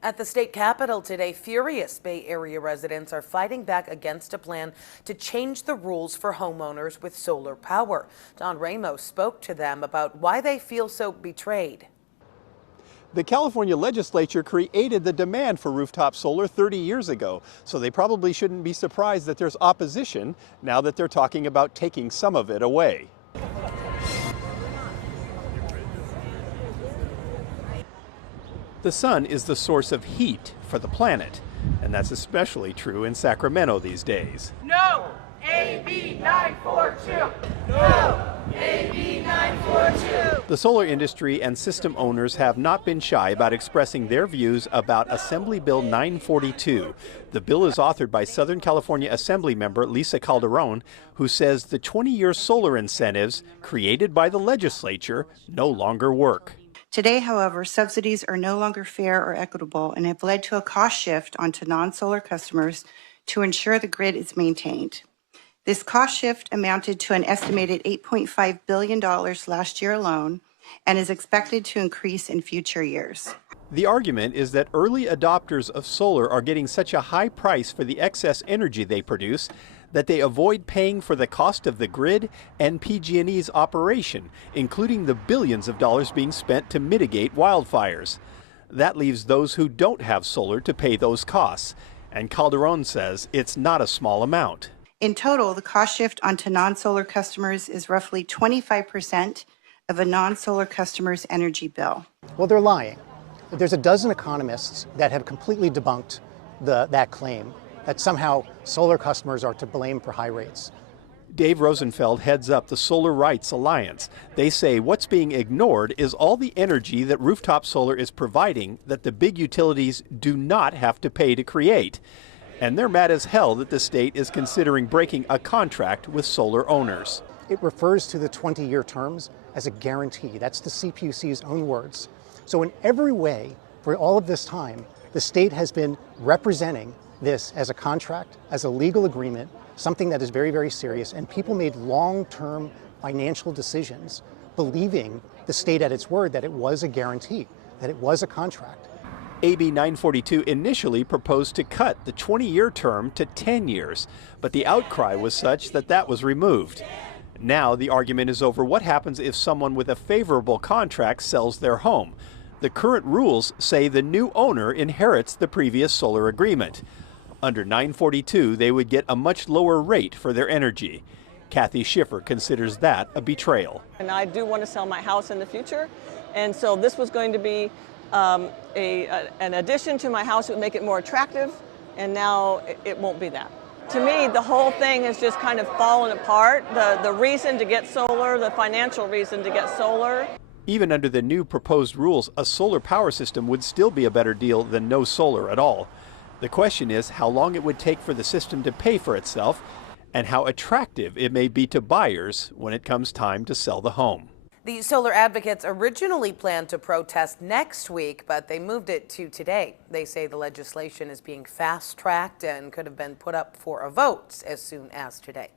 At the state capitol today, furious Bay Area residents are fighting back against a plan to change the rules for homeowners with solar power. Don Ramos spoke to them about why they feel so betrayed. The California legislature created the demand for rooftop solar 30 years ago, so they probably shouldn't be surprised that there's opposition now that they're talking about taking some of it away. The sun is the source of heat for the planet, and that's especially true in Sacramento these days. No! AB 942! No! AB 942! The solar industry and system owners have not been shy about expressing their views about Assembly Bill 942. The bill is authored by Southern California Assembly member Lisa Calderon, who says the 20-year solar incentives created by the legislature no longer work. Today, however, subsidies are no longer fair or equitable and have led to a cost shift onto non-solar customers to ensure the grid is maintained. This cost shift amounted to an estimated $8.5 billion last year alone and is expected to increase in future years. The argument is that early adopters of solar are getting such a high price for the excess energy they produce that they avoid paying for the cost of the grid and PG&E's operation, including the billions of dollars being spent to mitigate wildfires. That leaves those who don't have solar to pay those costs, and Calderon says it's not a small amount. In total, the cost shift onto non-solar customers is roughly 25% of a non-solar customer's energy bill. Well, they're lying. There's a dozen economists that have completely debunked that claim, that somehow solar customers are to blame for high rates. Dave Rosenfeld heads up the Solar Rights Alliance. They say what's being ignored is all the energy that rooftop solar is providing that the big utilities do not have to pay to create. And they're mad as hell that the state is considering breaking a contract with solar owners. It refers to the 20-year terms as a guarantee. That's the CPUC's own words. So in every way, for all of this time, the state has been representing this as a contract, as a legal agreement, something that is very, very serious, and people made long-term financial decisions believing the state at its word that it was a guarantee, that it was a contract. AB 942 initially proposed to cut the 20-year term to 10 years, but the outcry was such that that was removed. Now the argument is over what happens if someone with a favorable contract sells their home. The current rules say the new owner inherits the previous solar agreement. Under 942, they would get a much lower rate for their energy. Kathy Schiffer considers that a betrayal. And I do want to sell my house in the future, and so this was going to be an addition to my house. It would make it more attractive, and now it won't be that. To me, the whole thing has just kind of fallen apart. The reason to get solar, the financial reason to get solar. Even under the new proposed rules, a solar power system would still be a better deal than no solar at all. The question is how long it would take for the system to pay for itself and how attractive it may be to buyers when it comes time to sell the home. The solar advocates originally planned to protest next week, but they moved it to today. They say the legislation is being fast-tracked and could have been put up for a vote as soon as today.